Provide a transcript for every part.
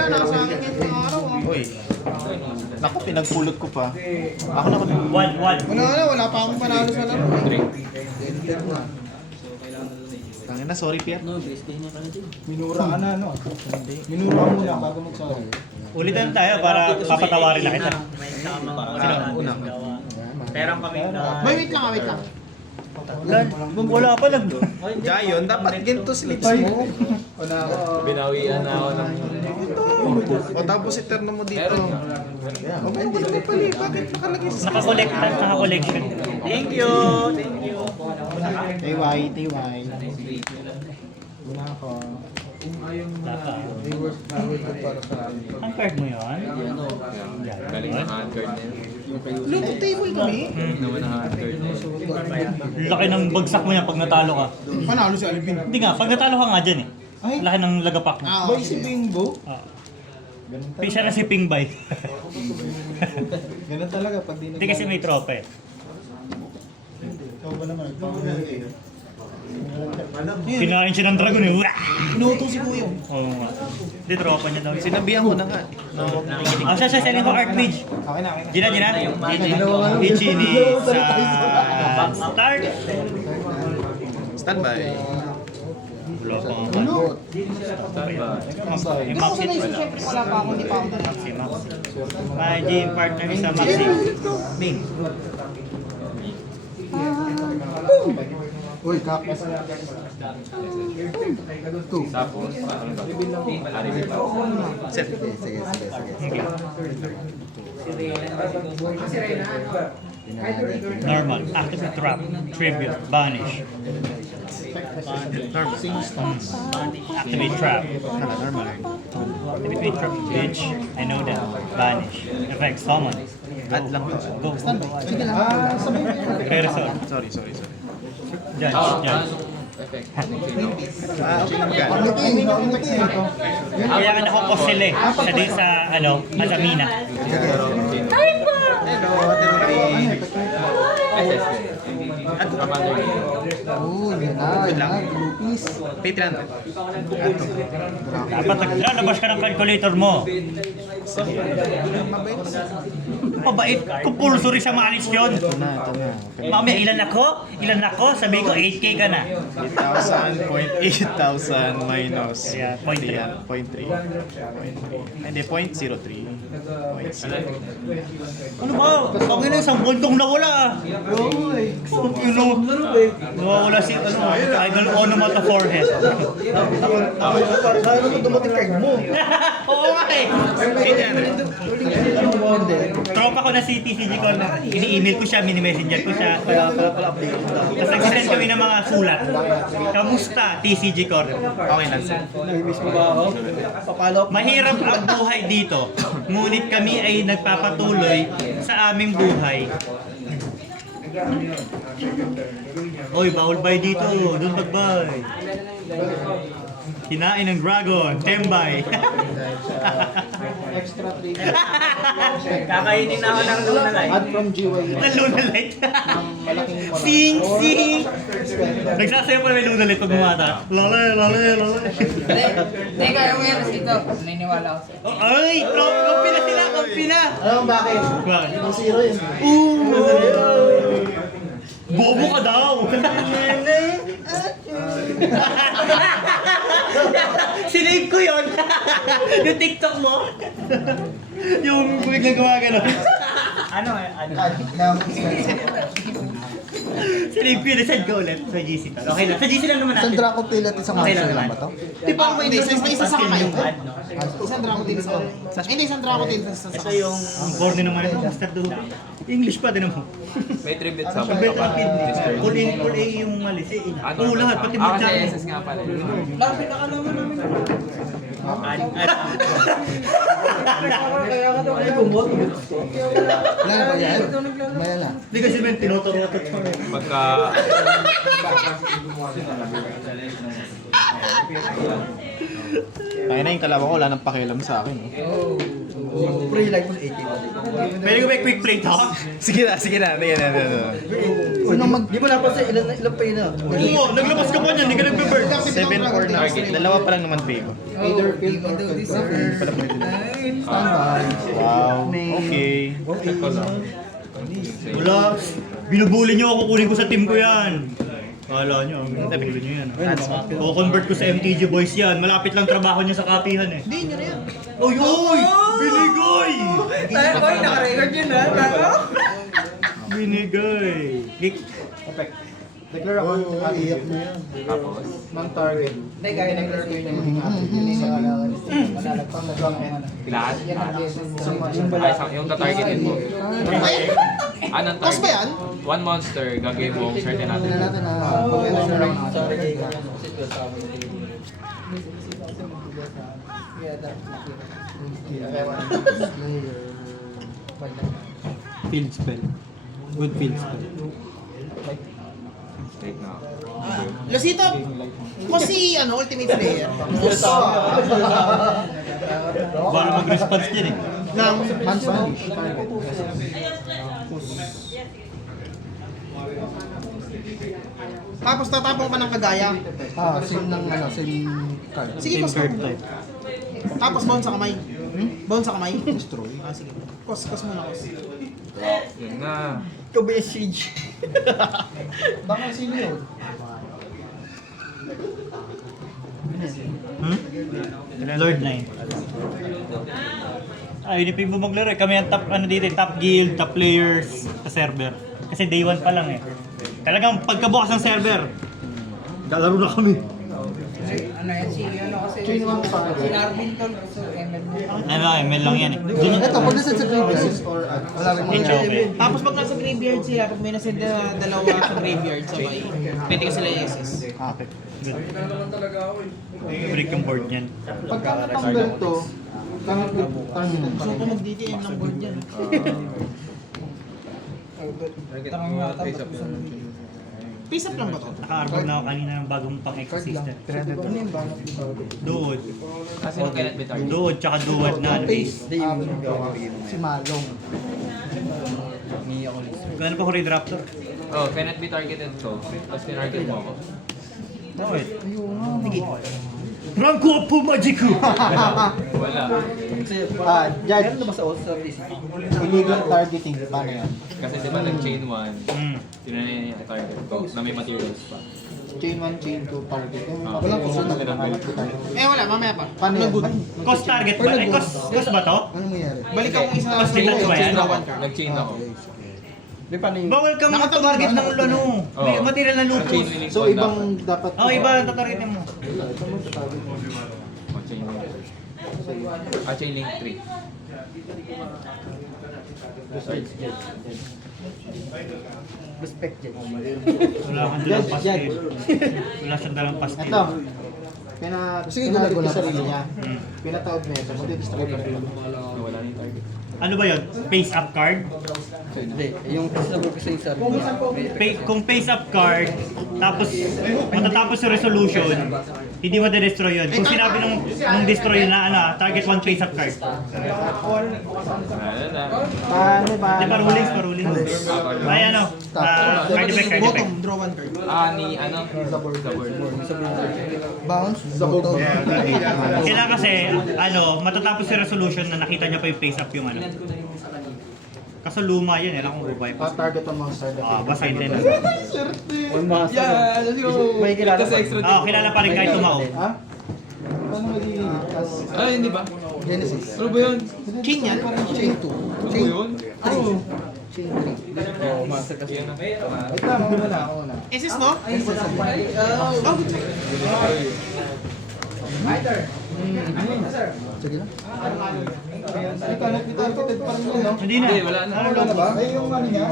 Wala, nasa akin yung araw. Uy. Naku, pinagpulot ko pa. Ako na ko. Wala pa akong panalo sa laro. Tangina, sorry Pierre. Minura ka na, no? Minura ka muna bago magsabi. Ulitan tayo para papatawarin na kita. Una. Perang kami na... Wait lang. Wala pa lang. Jayon, dapat ginto slits mo. Binawian na ako ng... O tapos i-turn mo dito. O hindi mo pala, bakit nakalagay sa... Naka-collection. Thank you! Thank you! TY. Wala ako. Ang card mo yun? Galing na hand-card na yun. Look, table kami. Naman na hand-card na yun. Laki ng bagsak mo yan pag natalo ka. Panalo si Alvin. Hindi nga, pag natalo ka nga dyan eh. Ay. Laki ng lagapak mo. Boy, si Bingo. Siya na si Pingbay. Ganun talaga pag di Hindi kasi may tropa eh. Ikaw ba naman? Kinain siya ng dragon eh. Wah! Inuto si Kuya. Oo nga. Hindi, tropa niya daw. Sinabihan ko na nga. Siya, selling ko art page. Okay na. Gina. Ichini sa start. Standby. Wala pa nga ba? Ano? Yung Maxi. Siyempre wala pa ako, hindi pa ako na. Maxi. My gym partner is sa Maxi. Bing. Uy, kapos. Two. Tapos, Set. Normal. Active trap. Tribute. Banish. Activate trap. Normal. Activate trap. Bitch. I know that. Banish. Effect. Summon. Add lang to. Go. Sabay mo yan. Re-resolve. Sorry. Judge. Okay lang yan. Ngiti. Kaya ka nakapos sila eh. Sa din sa, Mazamina. Hello, Waterbury. Oh, yun na. Lupis. Pay 300. Dapat naglalabas ka ng calculator mo. Mabait. Compulsory sa maalis yun. Ito na. Mamaya, ilan ako? Sabi ko, 8K ka na. 8,000 minus. Yeah, 0.3. 0.3. Hindi, 0.03. Ano ba? Kami na isang bundong nawala ah. Nawawala si, idol onomata forehead. Dahil naman dumating card mo. Oo nga eh. 800. Tropa ko na si TCG ko. Ini-email ko siya, mini-messenger ko siya. Pala-update. Tapos nag-send kami ng mga sulat. Kamusta, TCG Corner? Okay lang, sir. Nag-miss mo ba ako? Papalo. Mahirap ang buhay dito, ngunit kami ay nagpapatuloy sa aming buhay. Oy, bawal bay dito. Doon magbay. Kinain ng dragon. Tembay. Extra 3. kakainin na ako ng Luna Light. Add from GY. Na Luna Light. Malaking wala. Sing, sing. Nagsasayaw pa may Luna Light pag bumata. Lale. Hindi, kaya mo yan dito. Naniniwala ako sa'yo. Oh, ay, kampi na sila, kampi na. Alam mo bakit? Bakit? Ang zero yun. Bobo ka daw. Sinave ko yun. Yung TikTok mo. Yung biglang gumagano. Ano eh? Sinave ko yun. Send ko ulit sa GC. Okay lang. Sa GC lang naman natin. Isang Draco Tail at isang Okay lang Monster lang naman. ba to? Di ba may isa sa kamay ko? Isang Draco Tail sa hindi, isang Draco Tail sa Ito yung board naman ito. Mr. Do. English pa din mo. May tribute sa Sabi ka Full A yung malis. Oo lahat. Pati mo kasi dyan. SS nga pala. Lapit na ka naman namin. Kaya ka daw ay bumoto. Wala na ba yan? Maya na. Hindi kasi may tinotorotot ko. Pagka... Kaya na yung kalaban ko, wala nang pakialam sa akin. Pwede ko ba quick play to? Sige na. Sige na. Di mo napansin, ilan pa yun na? Oo, naglabas ka pa niyan, hindi ka nagbe-burn. 7-4 na. Dalawa pa lang naman pay ko. Either field or standby. Wow. Okay. Wala. Binubuli niyo ako, kunin ko sa team ko yan. Kala niyo, binubuli niyo yan. O-convert ko sa MTG boys yan. Malapit lang trabaho niya sa kapihan eh. Hindi, yun na yan. Oy, oy! Binigay! Tayo ko, naka-record yun ha. Binigay. Declare ako. Iyak mo yan. Tapos, Non-target. Hindi, kaya nag-laro yun. Hindi siya malalagpang nagwang lahat. Yung Ay, yung tatargetin mo. Anong Tapos ba yan? target? One monster, gagawin mo certain natin. Tingnan natin na mag-end na round natin. Field spell. Good field spell. Take na. Lasito, kasi ultimate player. Bala mag-response dyan eh. Ng Man's Unleash. tapos tatapong ka ng kagaya. Sim ng sim card. Sige, Same kos card mo. type. Tapos bone sa kamay. Bone sa kamay. Destroy. Sige. Kos muna kos. Yun na. Ikaw ba yung siege? Baka sino yun? Lord 9. Yun yung mo maglaro eh. Kami ang top, dito, top guild, top players sa server. Kasi day 1 pa lang eh. Talagang pagkabukas ng server, galaro na kami. Ano yan, kasi Chain 1 pa. si Narvin tol, so ML mo. ML lang yan eh. Dun, Ito, pag nasa sa graveyard. Wala rin It's okay. Tapos pag nasa graveyard sila, pag may nasa dalawa sa graveyard sabay, pwede ka sila i-assist. Okay. Good. Break yung board niyan. Pagka natanggal to, gamit ko targeted pa So rin. kung mag-DTM ng board yan. Tanong nga tapos. Face up lang ba to? Naka-arbor na ako kanina ng bagong pang-ecosystem. Ano yung banat dito? Duod. Kasi nung kailan ba target? Duod tsaka duwad na ano eh. Si Malong. Gano'n pa ko Raid Raptor? Oh, cannot be targeted to. Tapos tinarget mo ako. Okay. Sige. Ranko po Magiku! Wala. Judge. Meron na ba sa all-star list? Illegal targeting. Paano yan? Kasi di ba nag-chain 1, Hmm. tinanay niya yung target ko na may materials pa. Chain 1, chain 2 target. Ah. Walang kasunod na Walang pangalan ko target. Wala, mamaya pa. Paano yan? Cost target ba? Ay, cost ba to? Ano mangyari? Balik ako isa Tapos nag-chain ba yan? Nag-chain ako. Bawal kang makatarget ng ano. May Oo. material na Chain lupus. link So wala. ibang dapat... Oh, iba ang tatargetin mo. Ito mo sa target mo. Oh, chain link. Chain link 3. Respect Judge. Wala kang dalang paskil. Wala siyang dalang paskil. Ito. Pinalit ko lang. sarili niya. Hmm. Pinatawag mo ito. Mag-destroy pa rin. Wala na yung target. Ano ba yun? Face up card? Hindi. Yung kasabog ko sa isa. Kung face up card, tapos matatapos yung resolution, hindi ma-destroy yun. Kung sinabi nung destroy na target one face up card. Wala na. Paano ba? Di pa rulings. Ay ano, card effect. Bottom, draw one card. Ni ano? Sa board. Bounce. Zabog. Kailangan kasi, matatapos yung resolution na nakita niya pa yung face up yung ano. Kaso luma yun, alam kong bubuhay pa. Target ang monster. Basahin din. Yeah, let's go. May kilala pa. Kilala pa rin kahit tumao. Ha? Paano magiging? Ay, hindi ba? Genesis. Ano ba yun? Chain yan? Chain 2. Ano ba yun? Chain 3. Oh, master kasi. Yan na. Wait lang, ako muna. SS no? Sige lang. Hindi na. Hindi, wala na. Ano ba? Ay, yung ano niya.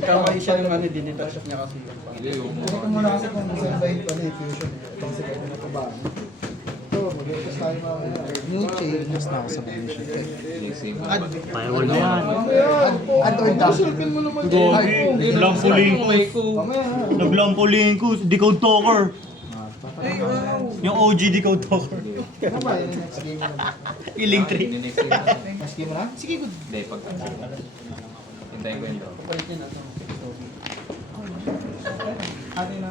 Kamay siya yung ano, dinitouch niya kasi. Hindi, yung Ito muna kasi kung saan ba yung fusion. Kasi kaya na ito ba? Ito, mag-focus tayo mamaya. New chain. Next na ako sa fusion. same. Firewall na yan. Add or down. Naglampuling ko. Mamaya. Naglampuling ko. Decode talker. Yung OG Decode Talker. Ano ba yun yung next game mo na? Healing tree. Next year. Next game mo na? Sige, good. Hindi, pag... Hintayin ko yun. Atin na.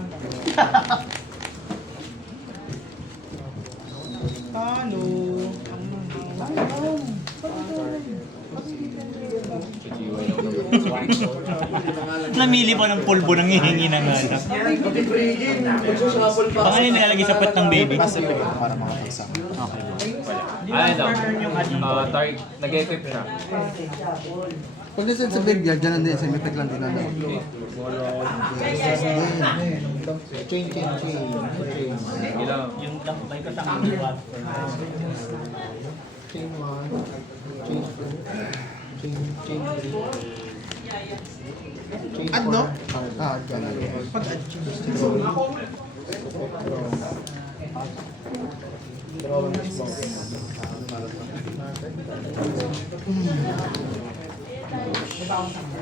Halo. Namili pa ng pulbo nang hihingi ng ano. Baka yung nilalagay sa pet ng baby. Para makapagsa. Target, nag-equip siya. Pag nasa sa graveyard, dyan din. Sa mipeg lang din na. Chain. Ilang? Yung lakbay ko sa akin. Chain 1, chain 2, chain 3. Chain 4. Ano? Ganun.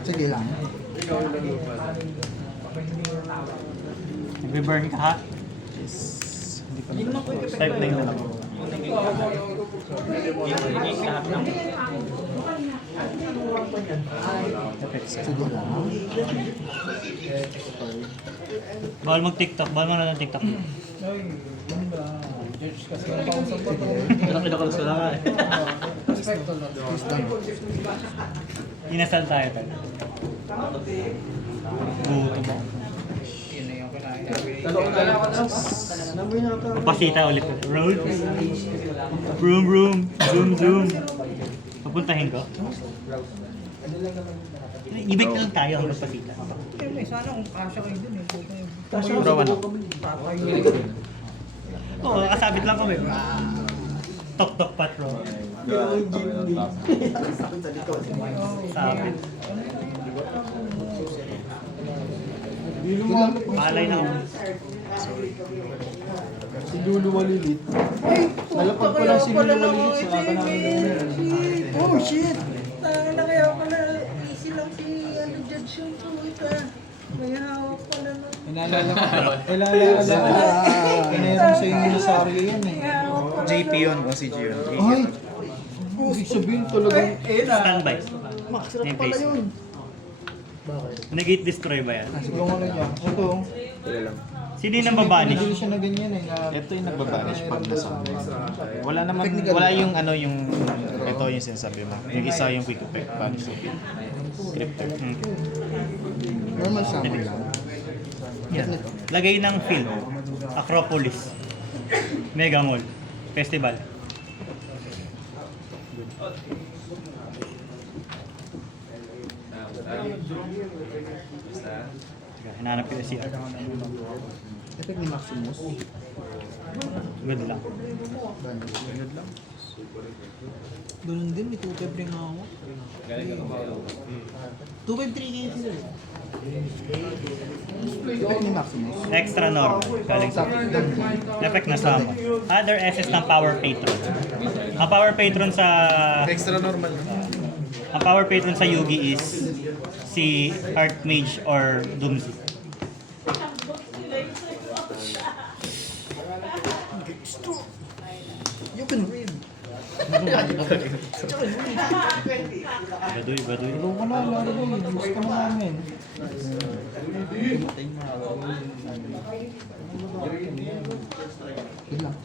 Sige lang. Nagbe-burn ka ha? Type na yun. Sige lang. Bawal mag-TikTok. Bawal mo na ng TikTok. Ay, ganda. George kasi ang kausap ko. Kinakalusula ka eh. Please lang. Inasal tayo talaga. Gutom mo. Yun na yung kinain. Papasita ulit. Road. Vroom vroom. Zoom zoom. Papuntahin ko. Ibig na lang tayo hanggang pasita. Sana kung kasya kayo dun eh. Rawan ako. Oo, kasabit lang kami. Tok tok patrol. Sabit. Palay na ako. Si Lulu Walilit. Nalapag ko lang si Lulu Walilit sa kata namin. Oh shit! Na kaya pala easy lang si Judge yung pumunta. May hawak pala nun. Inaalala ko. Pinero sa inyo sa Arya yan eh. JP yun o si Gio. Ay! Ibig sabihin talagang... Standby. Sarap Yung pala face. yun. Nag-gate destroy ba yan? Yung ano niya. Ito. Sino yung nambabanish? Hindi siya na ganyan eh. Ito yung nagbabanish pag nasa wala naman, wala yung ano yung ito yung sinasabi mo. Yung isa yung quick effect banish. Crypto. Normal summon lang. Yan. Lagay ng field. Acropolis. Mega Mall. Festival. Hinanap ko yung CR. Effect ni Maximus. Good lang. Ganun din, may 2.5 rin ako. 2.5 kayo sila. Effect ni Maximus. Extra normal. Galing sa effect na sama. Other SS ng Power Patron. Ang Power Patron sa Extra normal. ang Power Patron sa Yugi is si Archmage or Doomsday. You can read. Baduy, baduy. Hello ka na, laro ko. Use ka na namin. Good lang.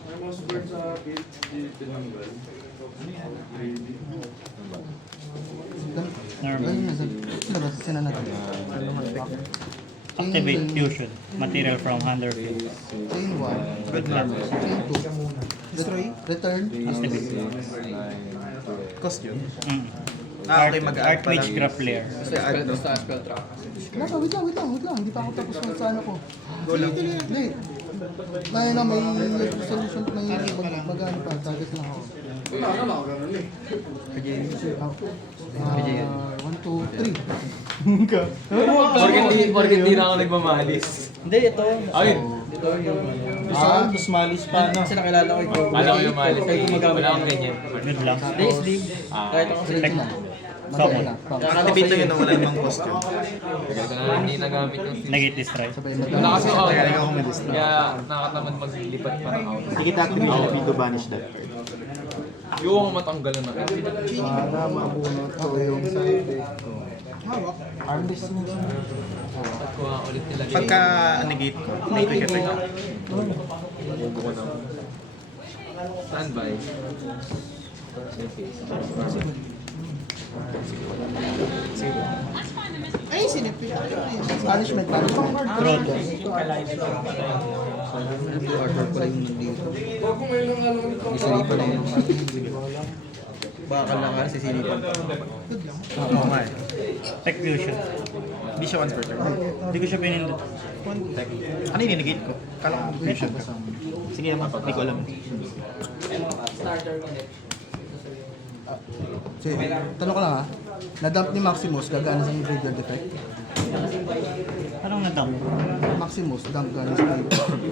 Normal. Labas, sina natin. Activate fusion. Material from Hunter Field. Chain 1. Good lang. Chain 2. Destroy. Return. Activate. Cost yun. Art, okay, mag-add Archmage pala. Grappler. Basta spell trap. Nasa, wait lang. Hindi pa ako tapos ng sa ano ko. Go lang. Hindi. May resolution, may mag-ano pa, target lang ako. One, two, three. Porket di na ako nagmamahalis. Hindi, ito. Ay! Ito yung... Tapos malis pa na. Kasi nakilala ko ito. Wala ko yung mahalis. Ay, gumagamit Wala akong ganyan. Good lang. Kahit ako sa Effect. Summon. Activate lang yun na wala namang cost yun. Tagal ko na hindi nagamit yung season. Negate destroy. Wala kasi ako. Kaya ako may distract. Kaya nakatamad maglipat para out. Hindi kita activate yung video banish that card. Yung matanggalan na. Para mabunot ko yung side deck ko. Armless mo siya. At kuha ulit nilagay. Pagka negate ko, may quick effect. Bubo ko na. Standby. Ay, sinipit. Punishment. Draw. Arthur pala yung nandito. Isinipan na yun. Baka lang nga sisinipan. Oo nga eh. Tech fusion. Hindi siya once per turn. Hindi ko siya pinindot. Ano yung negate ko? Kala ko fusion ka. Sige naman, hindi ko alam. Sige, tanong ko lang ha. Na-dump ni Maximus, gagana sa graveyard effect. Anong nadam? Maximus, dump gana sa graveyard.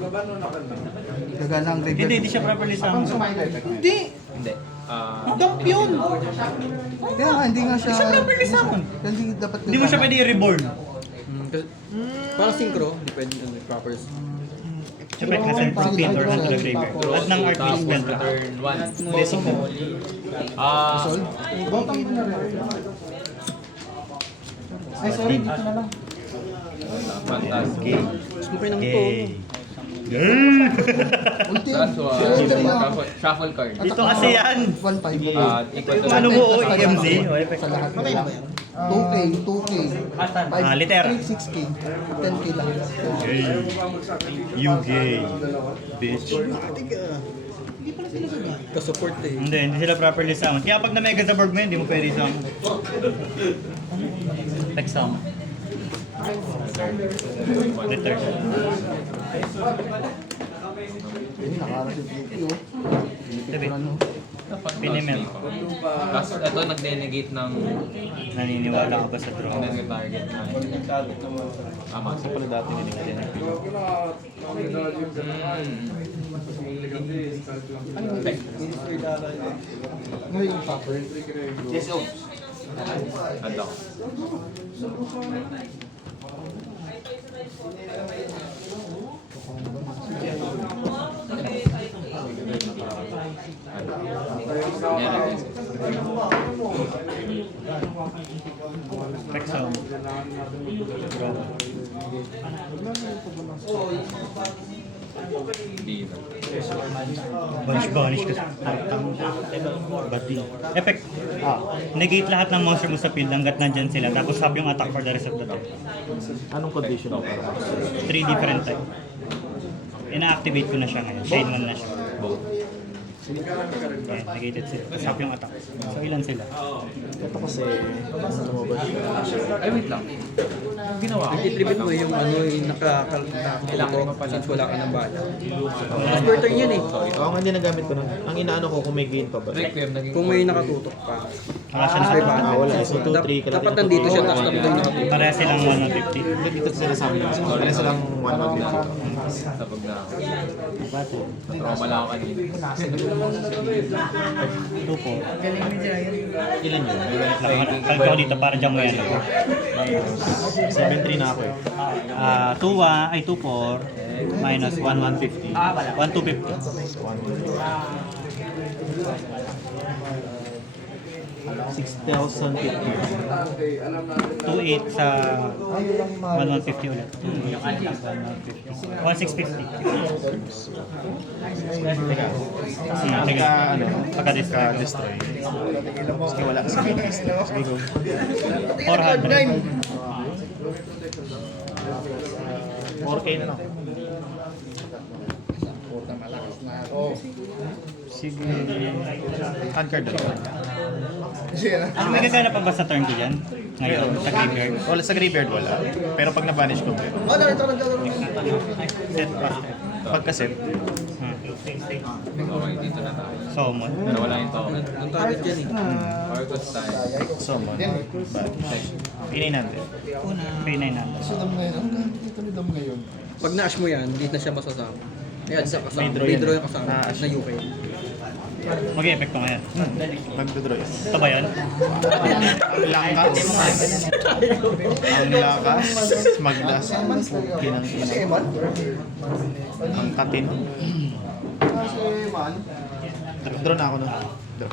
Gagana ang graveyard. Hindi siya properly summon. Hindi! Hindi. Dump yun! Kaya nga, hindi nga siya... Siya properly summon. Hindi dapat... Hindi mo siya pwede i-reborn. Parang synchro, hindi pwede proper. Siyempre, kasi spin or hand to the graveyard. At ng art Tapos spell ka. return 1. Bottom mo na rin. Ay, sorry, dito na lang. Fantastic. Gusto ko ng to. Okay. Ulti. That's why. Dali na. Shuffle card. Dito kasi yan. 1-5. Equal to Ano mo, EMZ? Sa lahat na lang. 2K, 2K. Liter. 6K. 10K lang. You gay. Bitch. Ka-support eh. Hindi sila properly summon. Kaya pag na-mega sa board mo yun, hindi mo pwede summon. Tech summon. Return. Hindi, nakaras yung PvP oh. Sabi, Ano? pinimel. Tapos ito nag-denegate ng Naniniwala ka ba sa draw? target na. Tama. Kasi pala dati ninigyan ng video. Ngayon yung topper. Handa ko. Tech summon. Draw. Hindi na. Banish ka sa Bati. Effect. Negate lahat ng monster mo sa field hanggat nandyan sila. Tapos stop yung attack for the rest of the turn. Anong condition ako? 3 different type. Ina-activate ko na siya ngayon. Chain 1 na siya. Ayan, negated sila. Stop yung attack. So ilan sila? Ito kasi, lumabas siya. Ay, wait lang. Ginawa ko. I-tribute mo yung ano yung nakakalato since wala ka ng bala. Mas per turn yan eh. Oo nga, hindi nagamit ko nun. Ang inaano ko kung may gain pa ba? Requiem naging... Kung may nakatutok pa. Wala siya Ay, na. Ah, wala. So 2-3 Dapat nandito siya tapos tapos yung nakatutok. Pareha silang 150. Hindi dito sinasabi ko. Kaya silang 1-1 Sa pag na... Trauma lang ako kanina. 2 po. Ilan yun? Kalko ko dito para dyan mo yan. 7-3 na ako eh. 2-4 minus 1,150. 1,250. 6,050. 2,800 sa 1,150 ulit. 1,650. Teka. Teka. Ano? Pagka-destroy. Destroy. Kasi wala kasi. Sige go. 400. 4K na lang. Sige. Uncard na lang. May gagana pa ba sa turn ko dyan? Ngayon, sa graveyard. Wala sa graveyard wala. Pero pag na-banish ko, meron. Set pa. Pagka-set, Okay, dito na tayo. Summon. Pero wala yung token. Ang target yan eh. Orcus tayo. summon, banish. Pinay natin. Pay 900. Sa dam ngayon, ang gamit dito ni dam ngayon. Pag na-ash mo yan, hindi na siya masasama. Ayan, sa kasama. May draw May yan. draw yung kasama Na-ash. na UK. Mag-e-effect pa ngayon. Magdodraw yun. Ito ba yan? Ang lakas. Ang lakas. Maglasa. Kinang kinang. Ang katin. Draw na ako nun. Draw.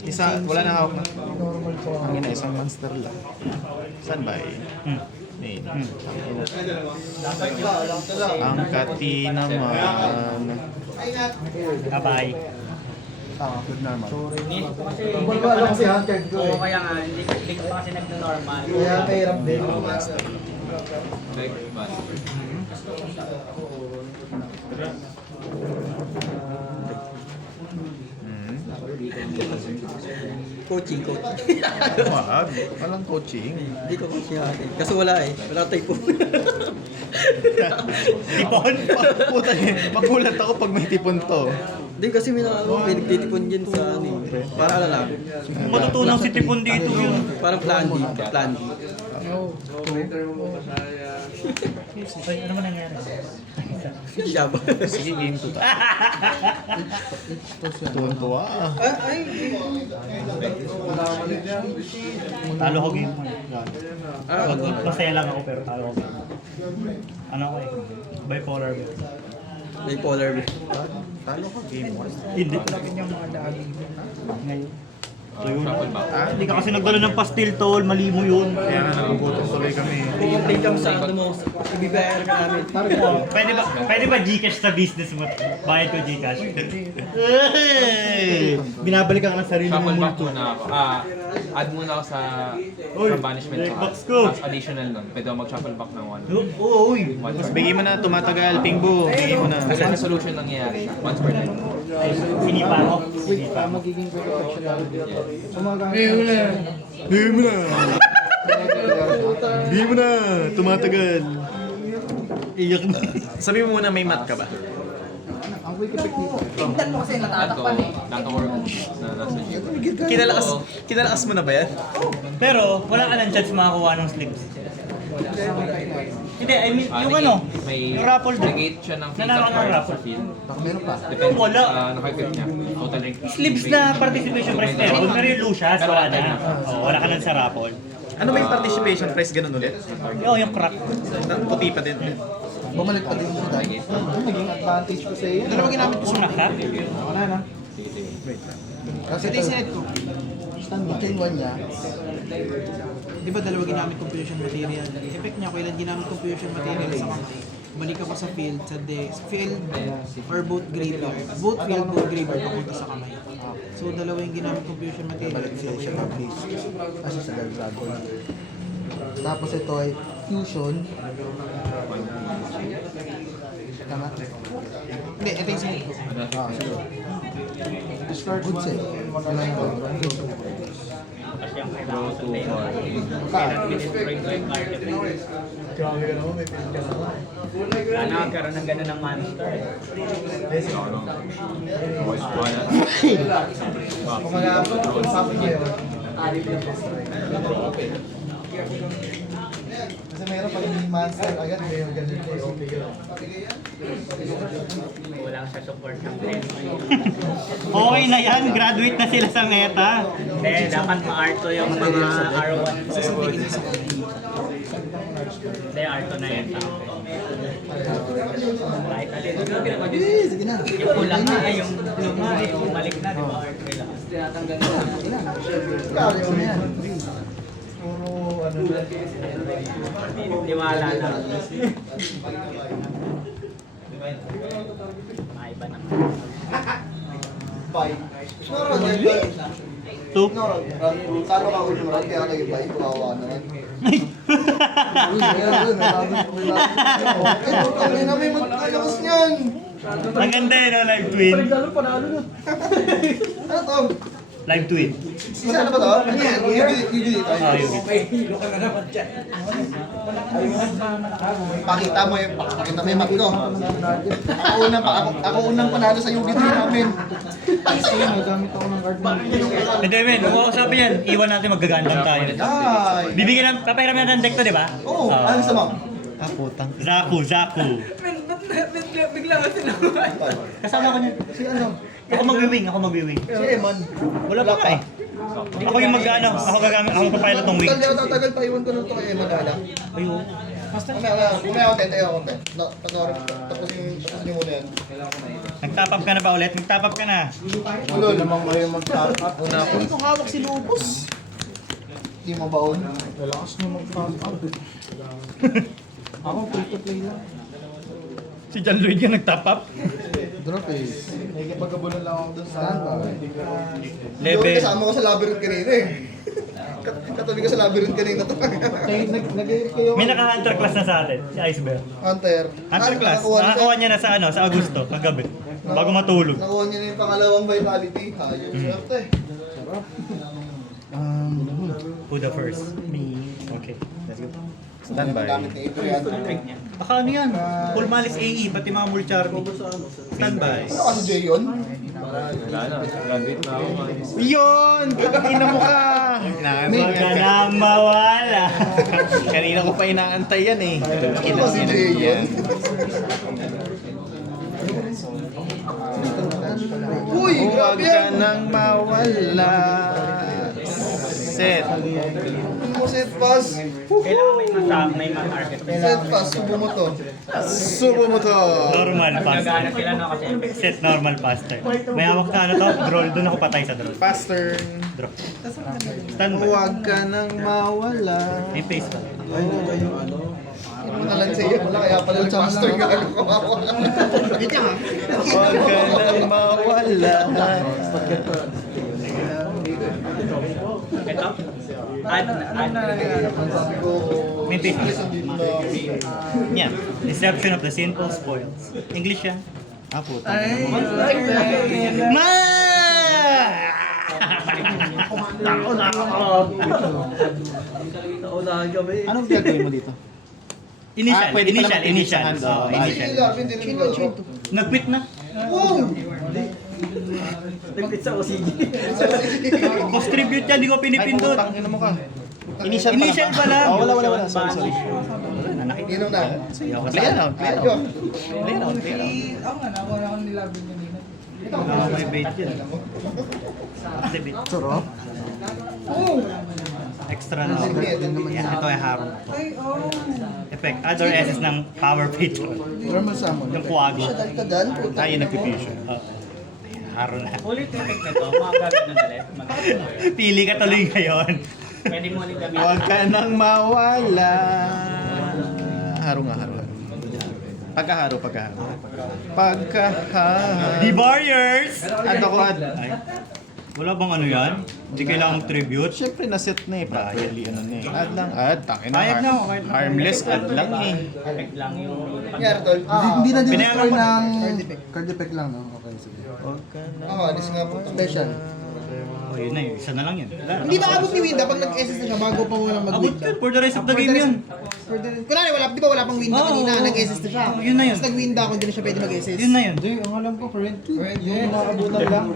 Isa, wala na hawak na. Ang ina, isang monster lang. Saan ba eh? Main. Ang katin naman. Bye-bye. Good normal. Wala lang kasi handcard ko eh. Kaya nga, hindi ko pa kasi nag-normal. Kaya kahirap din. Coaching. Wag. Walang coaching. Hindi ko coaching akin. Kasi wala eh. Wala typo. Tipon? Puta niya. Magulat ako pag may tipon to. Hindi kasi may nagtitipon dyan sa ano eh. Para ano lang. Matutunan si Tipon dito yun. Parang plan B. Plan B. Ano ba nangyari? Yaba. Sige, game 2 ta. Tuwan-tuwa. Talo ko game 1. Ah, Masaya lang ako pero talo ko game 1. Ano ako eh? Bipolar ba? bipolar. Talo ka game 1. Hindi. Ngayon. So yun. Hindi ka kasi nagdala ng pastil tol, mali mo yun. Kaya nga nagugutom tuloy kami. Pumunta kang sa ano mo. Ibibayar ka namin. Pwede ba Gcash sa business mo? Bayad ko Gcash. Hey! Binabalik ka ng sarili mo Shuffle back multo. muna ako. Add muna ako sa from banishment. Blackbox ko. Tapos additional nun. Pwede ako mag-shuffle back ng 1. Oo, uy. Bigay mo na, tumatagal. Pingbo. Bigay mo na. Kasi resolution nangyayari siya. Once per night. Sinipa ako. Sinipa ako. Magiging perfection lang dito. Sumagamit. Bigay mo na. Bigay mo na. Tumatagal. Iyak na. Sabi mo muna may mat ka ba? Ang quick effect dito. Tingnan mo kasi natatakpan eh. Naka-work na nasa G. Kinalakas mo na ba yan? Pero wala ka ng chance makakuha ng slips. Hindi, I mean, yung ano, yung raffle din. Negate siya ng Nanalo ka ng sa raffle. field. Baka meron pa. Depende Wala. sa nakakit niya. Total rank. Slips na participation prize meron. Pero yung Lucias, wala na. Oo, wala ka nun sa raffle. Ano ba yung participation prize ganun ulit? Oo, yung crack. Puti pa din. Bumalik pa din si Dan. Naging advantage ko sa iyo. Ano ba ginamit ko? Kung naka, Wala na. Kasi ito ko. Chain 1 niya. Di ba dalawa ginamit confusion material? Effect niya kailan ginamit confusion material sa kamay. Balik ka pa sa field, field or both graveyard. Both field, both graveyard papunta sa kamay. So dalawa yung ginamit confusion material. Balik siya ng base. Kasi sa dragon. Tapos ito ay fusion. Tama? Hindi, ito yung sinip ko. Sige. Discard good set. Sana magkaroon ng gano'n ng monster. Kasi meron pag hindi monster agad, may ganun kayo. Okay yun. Walang sa support ng friend. okay na yan, graduate na sila sa meta. Hindi, dapat ma-arto yung mga R1. Hindi, arto na yan. Kahit alin. Sige na. Yung kulang nga, yung blue nga, yung balik na, di ba? Arto nila. Kaya mo yan. Puro ano na. Tiwala lang. Maiba naman. Bye. Meron yan. Two. Taro ka ulit mo rin, kaya naging bye. Kawawa naman. Kami na may magkalakas niyan. Ang ganda yun, no? Live twin. Ano to? Live twin. Isa na ba to? Ano yan? Yugi dito. Ah, yun. Pakita mo yung mat ko. Ako unang panalo sa Yugi dito namin. Magamit ako ng card mo. Hindi, men, kung ako sabi yan, iwan natin maggagandang tayo. Ay! Bibigyan ng, papahiram natin ng deck to, di ba? Oo, ano gusto mo? Putang. Zaku. Bigla ka sinabi. Kasama ko niya. Si ano? Ako mag-wing. Si Eman. Wala pa eh. Ako yung mag-ano, ako gagamit, ako magpapilot ng wing. Tatagal pa, iwan ko lang ito kay Eman ala. Ayun. Kumaya content, ayaw content. Tapos niyo muna yan. Nag-top up ka na ba ulit? Nag-top up ka na. Wala namang kayo mag-top up. Hindi ko hawak si Lupus. Hindi mo baon. Relax nyo mag-top up. Ako, free to play lang. Si John Lloyd yung nag-top up. Drop eh. Magkabulan lang ako dun sa Level. Kasama ko sa labyrinth kanina eh. Katabi ko sa labyrinth kanina to. Kayo. May naka-hunter class na sa atin, si Iceberg. Hunter. Hunter class, nakakuha niya na sa sa Agosto, kagabi. Bago matulog. Nakuha niya na yung pangalawang vitality. Hayop swerte. Who the first? Me. Okay, let's go. Standby. Gamit ni Adrian. Baka ano yan? Full Malis AE, pati mga Mulcharmy. Standby. Ano kasi Jay yun? Wala na. Graduate na ako. Yun! Ina mo ka! Huwag ka na mawala. Kanina ko pa inaantay yan eh. Ano kasi Jay yun? Uy, Huwag grabe ka yan! nang mawala. Set. Mo set pass. Kailangan may ma-target. Set pass, subo mo to. Subo mo to. Normal pass. Nagana sila no kasi Set normal pass turn. May hawak na ano to? Draw. Doon ako patay sa draw. Faster. Draw. Standby. Huwag ka nang mawala. May face pa. Ano na lang sa'yo? Wala kaya pala nag-master ka ako kawawa. Huwag ka nang mawala. ito. Add. May face pa. Dito na ako. Yan. Deception of the sinful spoils. English yan. Ah, puta. Ma! Anong gagawin mo dito? Initial, Ah, pwede pala initial. mag-initial. Oo, Ay, initial. si Larvin din naglaro. Nag-quit na. Wow! Nag-quit sa OCD. Cost tribute yan, di ko pinipindot. Ay, putang ina mo ka. Initial pa lang. Oh, wala. Sorry. Inom na. Play out. Ayun. Play out. Ako nga, nakuha akong nilabing yun nila. May bait yun. Activate. Sarap. Extra na. Yan, ito ay harong. Ay, oh. Effect. Other SS ng power patron. Normal summon. Yung kuwago. Tagal. Tayo nag-fusion. Harong na. Ulit yung pick na to. Makagagad na ulit. Pili ka tuloy ngayon. Pwede mo ulit gamitin. Huwag ka nang mawala. Haro nga, haro. Pagkaharo. The Warriors! Add ako, add. Ay, wala bang ano yan? Hindi kailangang tribute? Siyempre na-set na eh. Practically ano na eh. Add lang, add. Takin na. Ayag na ako, kahit na. Harmless, add lang eh. Effect lang yung Nangyari tol. Hindi na Pinayaran destroy mo na. ng card effect lang, no? Okay, sige. Huwag ka nang Ako, alis nga po. Special. Oh, yun na yun. Isa na lang yun. Wala. Hindi ba abot ni Winda pag nag-SS na siya bago pa muna Abot mag-Winda? yun. For the rest of the game yun. Kunwari, di ba wala pang Winda Oo, kanina, oo. nag-SS na siya. Oo, yun na yun. Tapos nag-Winda ako, hindi na siya pwede mag-SS. Yun na yun. Hindi, ang alam ko, currently. Yung nakaabutan lang.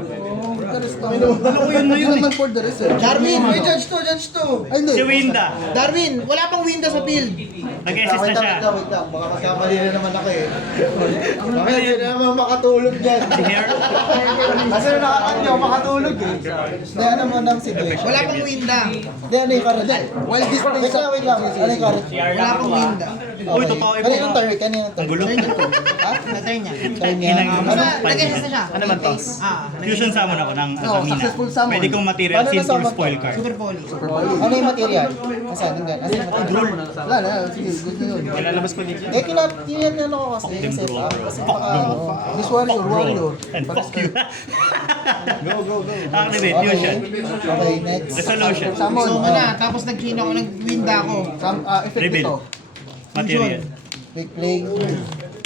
Alam ko yun na yun eh. for the rest eh. Darwin! May judge to. Ay, hindi. Si Winda. Darwin, wala pang Winda sa field. Nag-SS na siya. Wait lang. Baka magkamali na naman ako eh. Baka hindi na naman makatulog dyan. Si Hair. Kasi nakakandi ako makatulog eh. Hindi, ano mo ng situation. Wala pang Winda. Hindi, ano yung karat? Wild display sa... Wait lang. Ano yung karat? Wala pang Winda. Uy, totoo ito. Kaninong turn? Kaninong Ang turn? gulo. Ha? Na-try niya. Turn niya. Basta, nag-SS na siya. Ano man to? Fusion summon ako ng Oo, Asamina. successful summon. Pwede kong material Paano sinful na-summon spoil to? card. Super Poly. Ano yung material? Asan? Asan yung material? Wala na. Sige, good na yun. Ilalabas ko dito. Eh, kinaptiyan ano ko kasi. them Set bro, up. bro. Kasi Fuck baka, them. this warrior, warrior. And fuck you. Go. Activate, fusion. Okay, next. Resolution. Summon. So, na, tapos nag-chain ako, nag-Winda ako. Effect Reveal. ito. Material. Big play.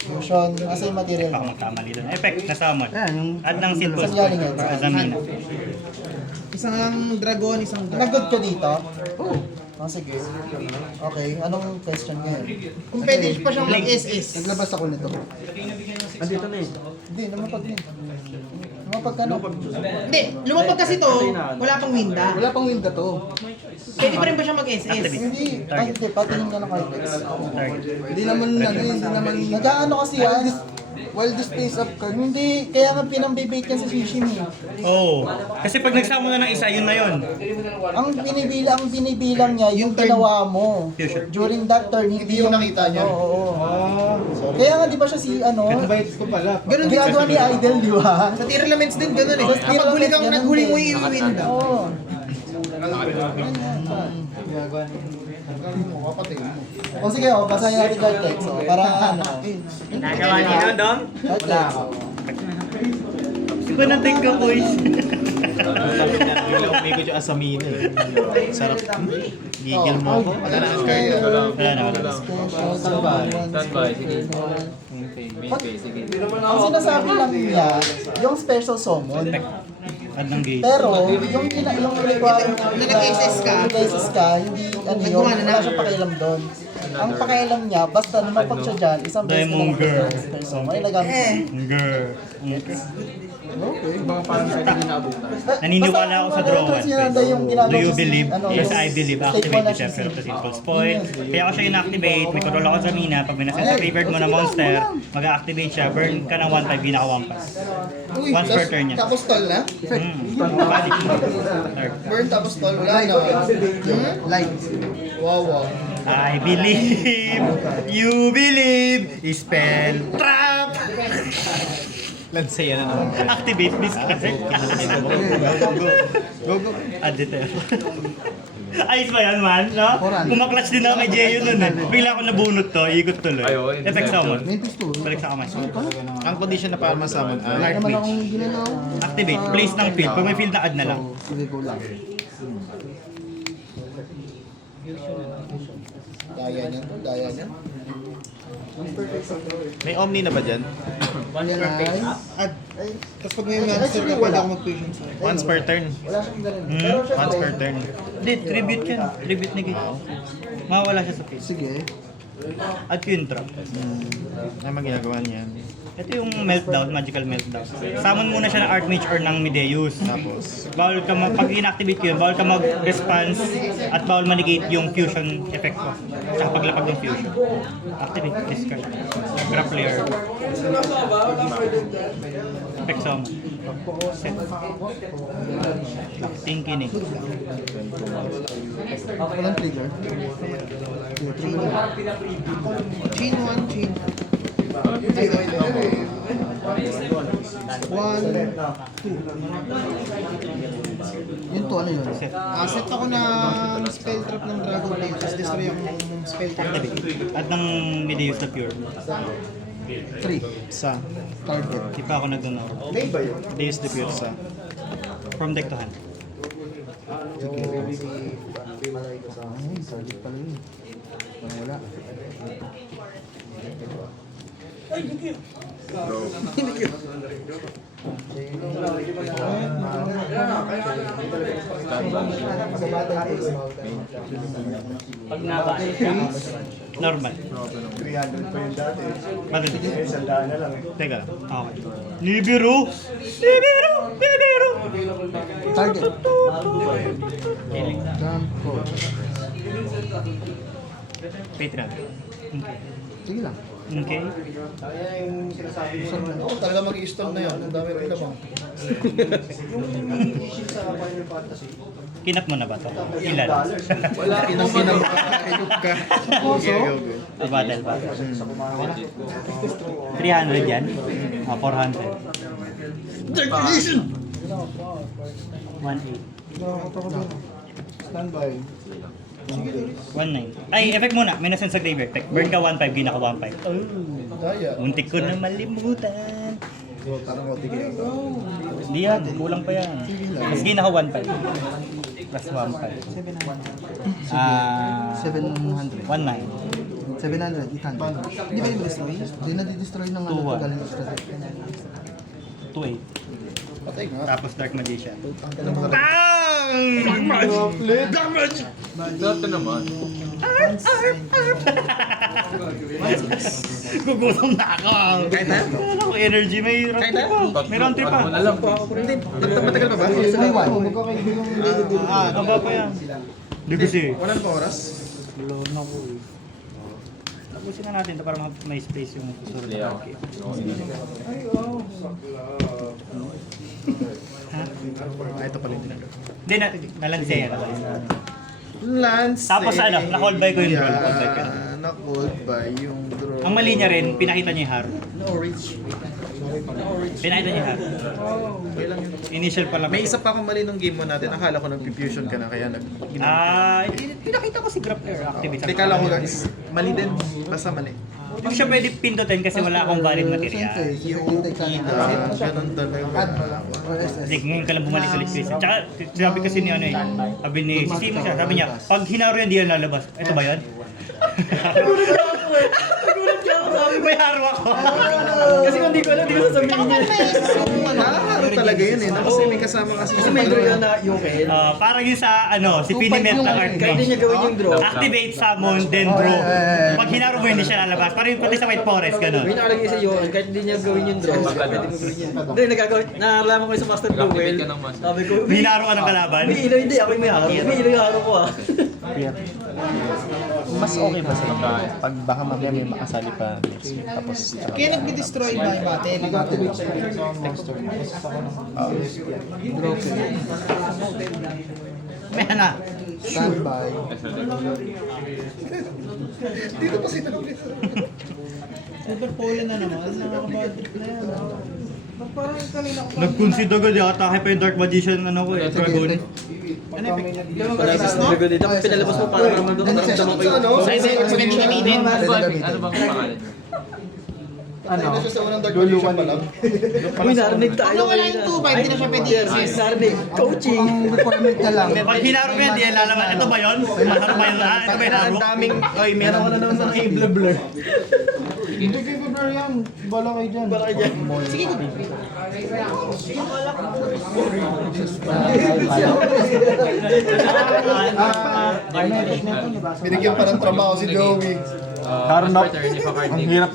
Fusion. Asa yung material Baka mo? magkamali doon. Effect na summon. Ayan, yung Add ng sinful Saan galing yan? spoil. Asamina. isang dragon, isang Nag-good ka dito? Oo. Sige. Okay, anong question ngayon? Kung pwede pa siyang mag-SS. Naglabas ako nito. Andito na eh. Hindi, namapag din. Namapag ka na. Hindi, lumapag kasi to, wala pang Winda. Wala pang winda to. Pwede pa rin ba siya mag-SS? Hindi, hindi, patingin ka ng cardex. Target. Hindi naman, hindi naman. Nag-ano kasi yan? While this face up card, hindi, kaya nga pinambibake yan sa Sushi eh. Oo. Kasi pag nagsama na ng isa, yun na yun. Ang binibilang niya, yung ginawa mo. Fusion. During that turn, hindi yung nakita niya. Oo. Kaya nga di ba siya si ano, Bites ko pala. ganun ginagawa ni Idol, di ba? Sa tier elements din, ganun eh. Sa tier Kapag huli kang elements, naghuli mo, ganun i-win din. na. Oo. O sige, basahin natin card text. Para ano. Nagawa niyo, Dom? Card text. Iba na take ka, boys. Umikot yung asamina eh. Sarap. Gigil mo ako. Wala na ang card. Wala na, wala na. Special, Standby, sige. Main What? phase, sige. Ang sinasabi lang niya, yung special summon. Add ng gate. Pero, yung requirement Na nag-SS ka. nag-SS ka, hindi, ano yun, wala siyang pakialam doon. Ang pakialam niya, basta lumapag siya dyan, isang beses na Diamond lang girl. yung special summon. Ay, nagamit niya. Girl. Baka parang sa hindi naabutan. Naniniwala ako sa draw one. Do you believe? Yes, I believe. Activate the Chef to simple spoil. Kaya ako siya in-activate. May control ako sa mina. Pag may nasa favored mo na monster, mag-activate siya. Burn ka ng 1-5, ginaka 1-5. Once per turn niya. Tapos tol na? Body. Third. Burn tapos tol, wala na. Light. Wow. I believe. You believe. Spell trap. Lansaya na naman. Activate this kasi. Go. Add detail. Ayos ba yan, man? No? Kumaklatch din ako kay Jeyo nun eh. Bigla ako nabunot to, ikot tuloy. Ayun. Effect summon. Main pistol. Balik sa kamay. Ang condition na para masamon Wala ay naman akong ginalaw. Activate, place ng field. Pag may field na add na lang. Sige, go lang. Daya niyan. may Omni na ba dyan? Yan ay. At, tapos pag may monster ka, pwede ako mag-fusion sa Once per turn. Wala siyang ganun. Pero siya Once per turn. Hindi, tribute yan. Tribute ni Gate. Mawawala siya sa field. Sige. At yun trap. Ano ang ginagawa niya? Ito yung meltdown, magical meltdown. Summon muna siya ng Archmage or ng Mideus. Tapos, Bawal ka pag inactivate ko yun, bawal ka mag-response at bawal manegate yung fusion effect ko. Tsaka paglapag ng fusion. Activate, discard. Grab player. Effect summon. Set. Lacting kinig. Walang trigger. chain 1, chain 1, 2. Yun to, ano yun? Set ako na spell trap ng Dragon Tail, tapos destroy ang spell trap. Activate. At ng Mideus na pure. 3. sa Target. Di pa ako nag-honor. Mideus the pure sa. From deck to hand. Sige. Ay, target pala yun. Wala. Pag nabalik ka, Normal. 300 pa yun dati. Bakit? Sandaan na lang eh. Teka lang. Okay. Nibiru! Nibiru! Nibiru! Target. Jump ko. Patreon. Okay. Sige lang. Okay. Ako talaga mag-i-stall na yun, ang dami rin naman. Kinap mo na ba ito? Ilan? Pinang-pinang ka. Battle ba? 300 yan? 400. 1.8. Standby. 1.9. Ay, effect muna. May nasend sa graveyard. Burn ka 1.5, gina ka 1.5. Daya. Muntik ko na malimutan. Parang OTK ako. Hindi yan, kulang pa yan. Mas gina ka 1.5. Plus 1.5. 700. 1.9. 700. 800. Hindi ba yung destroy? Hindi na di-destroy ng ano. 2-1. Galing sa 2.8. Patay nga. Tapos Dark Magician. Dati naman. Gugutom na ako. Kahit na? Wala akong energy. May round trip pa. May round trip pa. Ano alam po. Matagal pa ba? Sabay 1. Taba pa yan. Hindi kasi. Walang pa oras? Tapusin na natin ito para may space yung susunod na Layout. game. Ay, wow. Ha? Ito pala yung tinanong. Hindi, nalanse yan. Lance. Tapos ano, na-hold by ko yung draw. Na-hold by ko. Na-hold by yung draw. Ang mali niya rin, pinakita niya yung haro. Norwich. Pinakita niya yung haro. Okay lang yun. Initial pa lang. May isa pa akong mali nung game mo natin. Akala ko nag-fusion ka na kaya Pinakita ko si Grappler. Activate. Hindi, kala ko guys. Mali din. Basta mali. Hindi ko siya pwede pindutin kasi wala akong valid material. Ganun doon. Hindi, ngayon ka lang bumalik ulit Chris. Tsaka, sabi kasi ni ano eh, sabi ni Sisimo siya, sabi niya, pag hinaro yan, di yan lalabas. Ito ba yan? May haro ako. Kasi kung di ko alam, di ko sasabihin niya. Nakakaro talaga yun eh. Kasi may kasama kasi Kasi may draw yan na Yoken. Parang yung sa, ano, si Pinimet ng Art Kahit di niya gawin yung draw. Activate, summon, then draw. Pag hinaro mo, hindi siya lalabas. Parang yung pati sa White Forest, gano'n. May nakalagay sa Yoken, kahit di niya gawin yung draw. Pwede mo gawin yan. Hindi, naalala ko sa Master Duel. Activate ka ng master. Sabi ko, Hinaro ka ng kalaban. may ilaw, hindi. Ako yung may haro. May ilaw yung haro ko ah. mas okay ba sa'yo? Pag baka mamaya may makasali pa next week tapos Kaya nag-destroy ba yung battle? Nag-activate siya sa next turn. Kasi sa May na. standby. dito pa sinabi. Super polo na naman. Nakaka-budget na yan. Parang kanina ko. Nag-concede agad yung atake pa yung Dark Magician, ano ko eh, Dragon. Palabas mo. Dito, pinalabas mo para maramdaman ko yung... Ano bang pangalan? Ano siya sa unang Dark Magician pa lang? Uy, narinig tayo. Ano wala yung 2-5, hindi na siya pwede i-assist. Narinig. Coaching. Ang requirement niya lang. Pag hinaro mo yan, di yan lalaman. Ito ba yun? Ano ba yun? Ito ba yung haro? Ang daming, ay meron ko na naman ng blur. Hindi kayo blur yan. Bala kayo dyan. Bala kayo dyan. Sige, good. Binigyan pa ng trabaho si Joey. Karon na. Ang hirap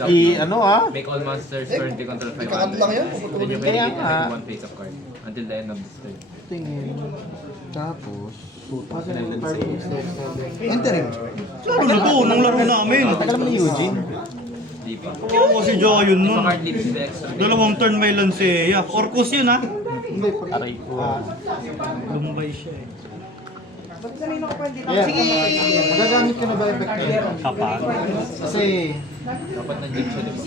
Make all monsters currently control 5 Kakat lang yan. Then you can activate one face of card until the end of this turn. Tingin. Tapos, entering. Laro na to, nang laro namin. Tagal mo ni Eugene. Di pa. Oo, kasi Joyon Sa nun. card leaves the extra. Dalawang turn may Lancea. Orcus yun ha. Hindi. Aray ko. Lumbay siya eh. Ba't kanina ko pa hindi Yeah. Sige! Magagamit ka na ba effect na yun? Kapag. Kasi, Dapat nandiyan siya, di ba?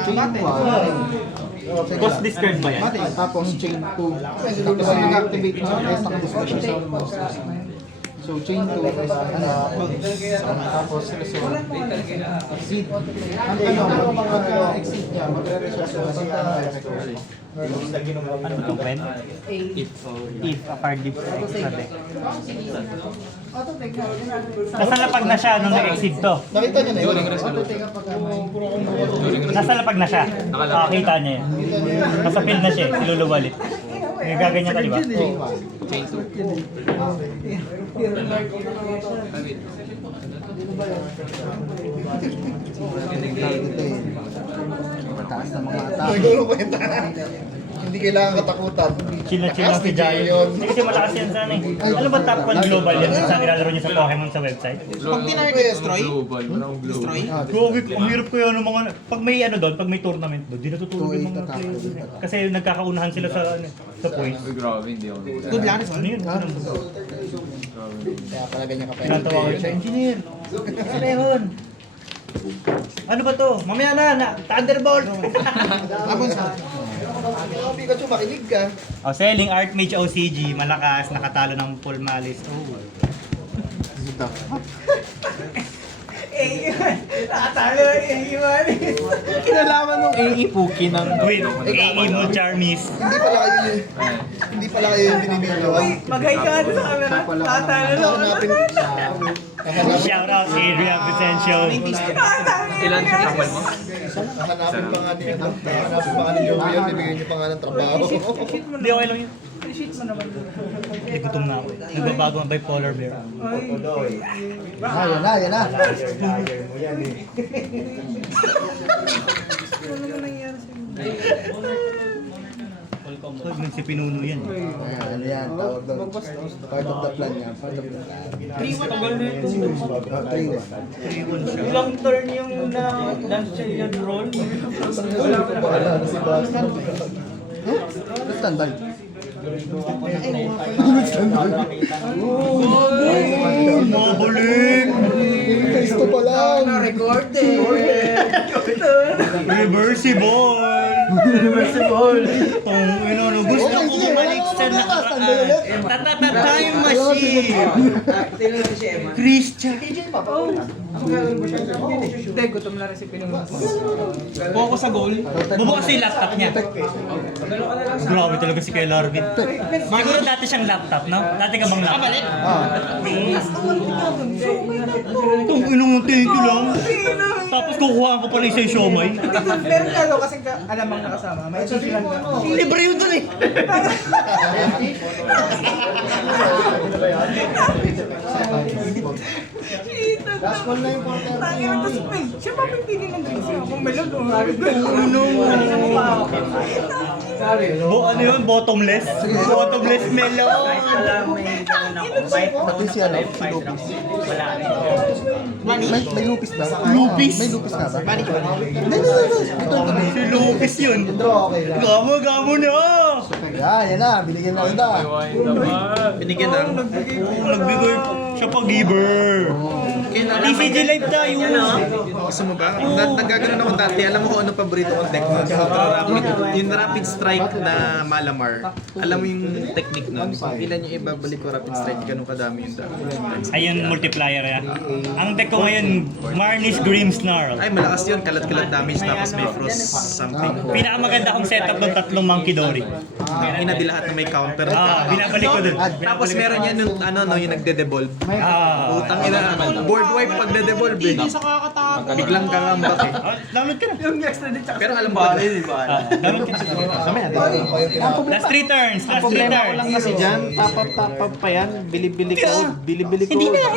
chain 1. Cost discard ba yan? Tapos chain 2. Tapos mag-activate mo sa rest ng discussion sa monsters. So chain 2 is tapos resolve. Exceed. Ang pagka-exceed niya, magre-resolve siya sa effect. Ano itong when? If a card leaves the extra deck. Nasa lapag na siya nung nag-exceed to. Nakita niyo na yun? Nasa lapag na siya. Nakakita niya yun. Nasa field na siya, siluluwalit. Gaganyan ka, di ba? Chain 2. Mataas na mga atake. Nagulong kwenta. Hindi kailangan katakutan. Chill na si Giant. Hindi kasi malakas yan sana eh. Ano ba top 1 global yan sa nilalaro niya sa Pokemon sa website? Pag tinarget destroy, Global. Walang global. destroy. Grabe, ang hirap kaya ng mga... Pag may ano doon, pag may tournament doon, di natutulog yung mga players doon eh. Kasi nagkakaunahan sila sa ano, sa points. Uy, grabe, hindi ako. Good lang, Ano yun? Kaya pala ganyan ka pa. Tinatawagan siya, engineer. Salehon. Ano ba to? Mamaya na, Thunderbolt! Tapos, Pikachu, makinig ka. Oh, selling Archmage OCG, malakas, nakatalo ng full malice. Nakatalo ng A1. Kinalaman nung AE Puki ng Wait, AE mo Charmis. Hindi pala kayo yung binibidyoan. Mag-hi ka nga sa camera. Nakatalo lang. Hahanapin. Shout out Adrian Vicencio. Ilan sa sampal mo? Hahanapin pa nga niya. Hahanapin pa nga ni Joey yan. Bibigyan niyo pa nga ng trabaho. Hindi, okay lang yun. Shit mo naman. Hindi, gutom na ako. Nagbabago ang bipolar bear. Yan na. Ano naman nangyari sa'yo? Nung si Pinuno yan. Ano yan, tawag doon. Part of the plan yan. Part of the plan. 3-1. Ilang turn yung last champion roll? Wala na si Boston. Standby. Mabuling! Face to pa lang. Reversible! Reversible! Gusto ko bumalik sa time machine! Christian! Hindi, gutom na rin si Pinong. Focus sa goal. Bubukas yung laptop niya. Grabe talaga si Kyle Arvin. Siguro dati siyang laptop, no? Dati ka bang laptop? Itong inong thank you lang. Tapos kukuha ko pa ng isang siomay. Meron ka kasi alamang nakasama. May sisilan ka. Libre yun dun eh. Last call na yung quarter. Siya pa pipili ng drinks niya. Kung melon o Ano yun? Bottomless? Bottomless melon. Pati si ano, si Lupis. May Lupis ba? Lupis? May Lupis nga ba? Hindi. Si Lupis yun. Draw, okay lang. Gamo na! Yan na. Binigyan na kita. Binigyan ng... Nagbigay siya pa-giver. TCG Live tayo. Gusto mo ba? Nagagano'n ako dati. Alam mo kung ano paborito kong deck nun? Yung rapid strike na Malamar. Alam mo yung technique nun? Kung ilan yung ibabalik ko rapid strike, ganun kadami yung damage. Ayun, multiplier ya. Ang deck ko ngayon, Marnish Grimsnarl. Ay, malakas yun. Kalat-kalat damage tapos may frost something. Pinakamaganda kong setup ng 3 Monkey Dory. Inadi lahat na may counter. Binabalik ko dun. Tapos meron yan yung, yung nagde-devolve. Ah. Utang ina. Board wipe pag nade-devolve eh. Hindi sa kakatapos. Biglang kangambak eh. Download ka na. Pero alam mo, Download ka na. Last 3 turns. Last 3 turns. lang kasi dyan, top-up pa yan, bili-bili code, bili-bili code. Hindi na.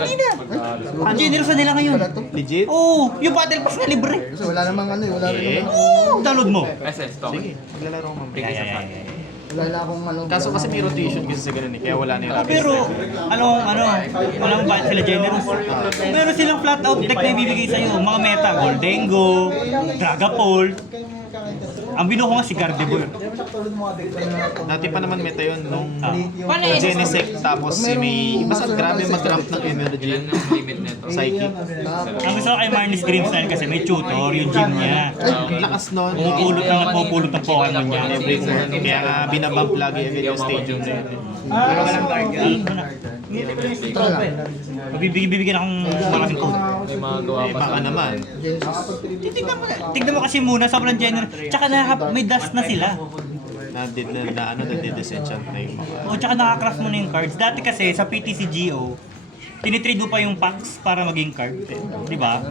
Ang generous na nila ngayon. Legit? Oo, yung battle pass na libre. Kasi wala namang ano eh. Wala rin naman. Oo, download mo. SS, talk. Sige, maglalaro ko mamaya. Wala na akong ano. Kaso kasi may rotation kasi sa ganun eh, kaya wala na yung rapid Pero, strike. walang bakit sila generous. Meron silang flat out deck na ibibigay sa'yo. Mga meta, Goldengo, Dragapult. Ang binuho nga si Gardevoir. Dati pa naman meta yun nung Genesect tapos si may basta grabe mag-ramp ng energy. Ilan ang limit nito? Psyche. Ang gusto ko kay Marnish Grimstyle kasi may tutor, yung gym niya. Ang lakas nun. Pumupulot ng Pokemon niya. Every quarter. Kaya nga binabump lagi agad yung stadium na yun. Bibigyan akong malaking code. May mga gawa Eh, pa baka naman. Tignan mo kasi muna, sobrang generous. Tsaka may dust na sila. Nadidisenchant na yung mga... O tsaka nakacraft mo na yung cards. Dati kasi sa PTCGO, tinitrade mo pa yung packs para maging card. Di ba?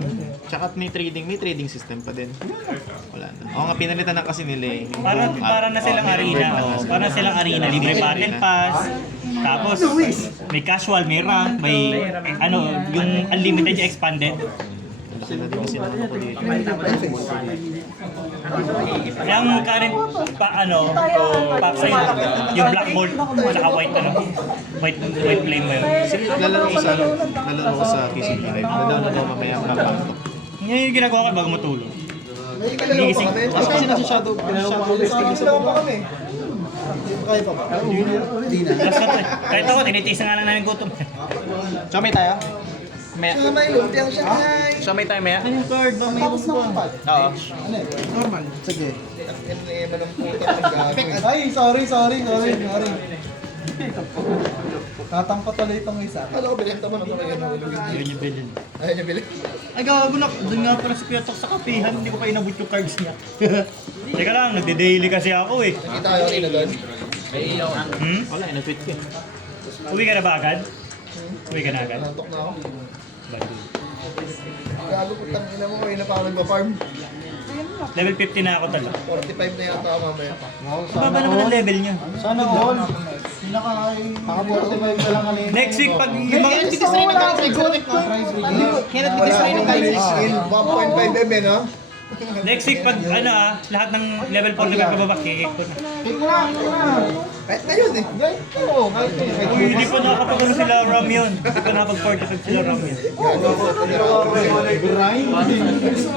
Tsaka may trading system pa din. Wala na. Oo nga, pinalitan na kasi nila eh. Para na silang arena. Para na silang arena. Libre battle pass. Tapos, may casual, may rank, may yung unlimited, yung expanded. Laki na din kasi naman ako dito. Yung current pack sa yung black bolt, tsaka white flame mo yun. Lalaro ko sa KCP Live. Nadadownload ako mamaya ang Black Phantom. Yan yung ginagawa ko bago matulog. Gigising. Kasi nasa-shadow listing sa baba. Kaya pa ba? Hindi na. Kahit ako, tinitiis na nga lang namin gutom. Shomay tayo? Maya. May lumpiang siya ay. Shomay tayo maya? Yung card na may tapos na kapag. Oo. Ano eh? Normal. Sige. Ay, sorry. Tatampa tuloy itong isa. Ano ko, bilhin mo na talaga ng ilugin. Ayun yung bilhin. Ay gago na, doon nga pala si Piatok sa kapihan, hindi ko pa inabot yung cards niya. Teka lang, nagde-daily kasi ako eh. Kita kayo kanina doon. Wala, ina-tweet ko eh. Uwi ka na ba agad? Uwi ka na agad? Natok na ako. Bado. Gago, putang ina mo. Kayo na pa ako nagpa-farm. Level 50 na ako talaga. 45 na yata ako mamaya. Baba naman ang level niya. Sana all. Naka 45 na lang kanina. Next week pag yung mga... Kaya nag-design ng guys. Skill 1.5 mm, no? Next week, pag lahat ng level 4 na bababa, kick ko na. Take mo na. Kahit na yun eh. Oo, kahit yun. Uy, hindi pa nakakapag sila Ram yun. Hindi pa nakapag-45 sila Ram yun.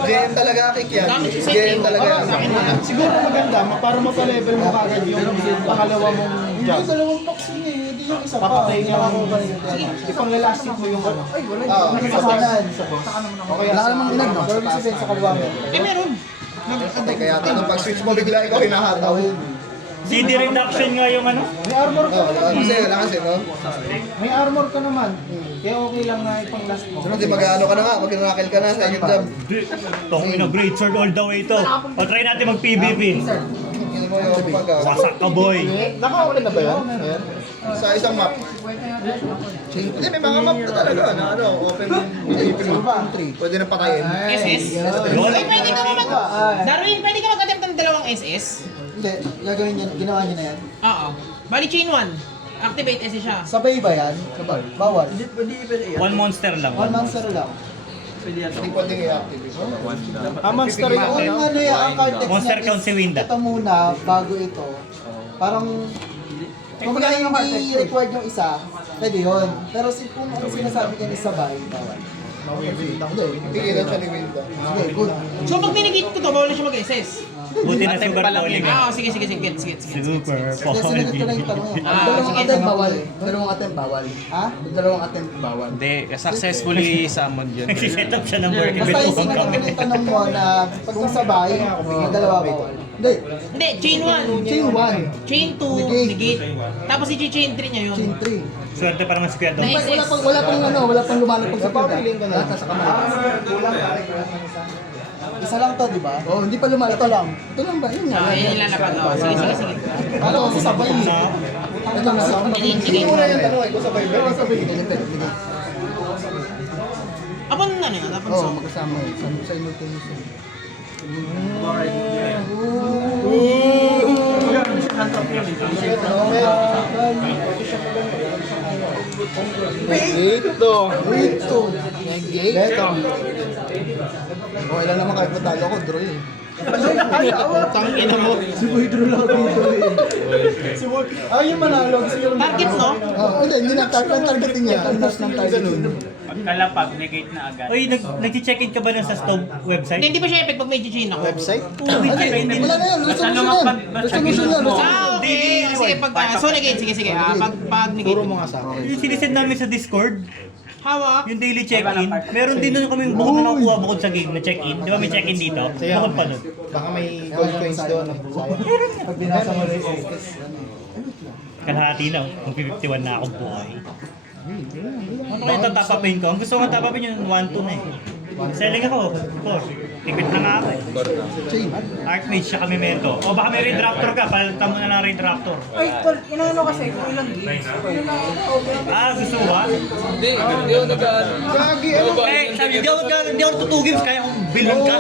GM talaga kick yan. GM talaga yan. Siguro maganda, para mapalevel mo kagad yung pangalawa mong job. Yung dalawang box niya, hindi yung isa pa. Papatayin niya ako ipanglalastik mo yung ano. Ay, wala yung sa kanan. Okay, wala namang inag, no? Pero sabihin sa kaliwa mo. Meron. Kaya tanong pag-switch mo bigla ikaw hinahataw. CD reduction nga yung ano. May armor ka. Wala kasi, no? May armor ka naman. Kaya okay lang na ipang-last mo. Sunod, mag-ano ka na nga, mag-nakil ka na sa inyong job. Tongin na great sword all the way to. O try natin mag-PVP. Yun mo yung pag Wasak ka boy. Naka-okay na ba yan? Ayan. sa isang map. Hindi, may mga map na talaga na open pwede na patayin. SS? Ay, pwede ka mag... Darwin, pwede ka mag-attempt ng dalawang SS? Hindi, gagawin niya, ginawa niya na yan. Oo. Bali, chain 1. Activate SS siya. Sabay ba yan? Sabay. Bawal. One monster lang. One monster lang. Hindi pwede i-activate. Monster yung ano yan, ang card text Monster niya count is si Winda. Ito muna, bago ito. Parang, kung hindi required yung isa, pwede yun. Pero kung ang sinasabi niya is sabay, bawal. Pigilan siya ni Winda. Sige, good. So, pag ninigit ko to, bawal na siya mag-SS. Buti na super falling. Ah, sige. Gets. Super Kasi sinagot ko na yung tanong yan. Dalawang attempt bawal. Dalawang attempt bawal. Ha? Dalawang attempt bawal. Hindi, successfully summon yun. Nagsiset up siya ng work Basta event yung kung sinagot ko kami. na yung tanong mo na pag sabay, yung dalawa bawal. Hindi, chain 1. Chain 1. Chain 2, negate. Tapos i-chain 3 niya yun. Chain 3. Swerte para mas kuya daw. Nice. Wala pang lumalapag sa pinta. Lahat nasa kamay. Isa lang to, di ba? Oo, hindi pa lumalapag. Ito lang. Ito lang ba? Yun nga. Ah, yan yung lalapag. Oh, sige. Kala ko sabay eh. Ito na sa Sige. Una yung tanong ay kung sabay ba? Apon na niya, apon Oo, so. magkasama eh. Sa simultaneous. Ito. Okay lang naman kahit matalo ko, draw eh. Tangina mo. Si Boy draw lang dito eh. Si Boy, yung manalo. Target, no? Hindi na targeting niya. Tapos ng targeting. Kalapag, negate na agad. Uy, nag-check-in ka ba nun sa stove website? Hindi ba siya effect pag may chain ako? Website? Oo, may check-in din. Wala na yun. Resolution yan. Ah, okay. Sige, so negate. Sige. Pag negate. Turo mo nga sa akin. Yung sinisend namin sa Discord, Hawak. yung daily check-in, meron din nun kami bukod na nakuha bukod sa game na check-in. Di ba may check-in dito? Bukod pa nun. Baka may gold coins doon. Pag binasa mo rin SS. Kalahati na, mag-51 na ako buhay. Ano kaya ito tapapin ko? Ang gusto ko tapapin yung 1-2 na eh. Selling ako, of tipid na nga ako eh. Archmage siya kami meto. O baka may Raid Raptor ka, palitan mo na lang Raid Raptor. Ay, inaano kasi, kung ilang games. Gusto mo ba? Hindi ako nag-ano. Gagi, ano ba? Eh, sabi, hindi ako 2 games, kaya kung bilhin ka.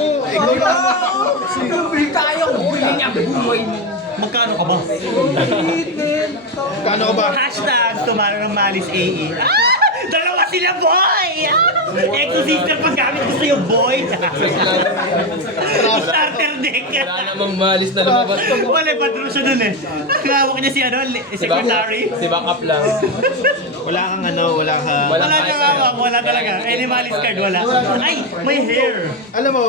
Kayang buhay niya buhay mo. Magkano ka ba? Kano ka ba? Hashtag tumalo ng malis AE. Dalawa sila boy! Ecosystem pag gamit gusto yung boy! Starter deck! Wala namang malis na lumabas. Wala, patro siya dun eh. Hawak niya si secretary. Si backup lang. Wala kang wala kang... Wala kang wala talaga. Any malis card, wala. Ay, may hair! Alam mo,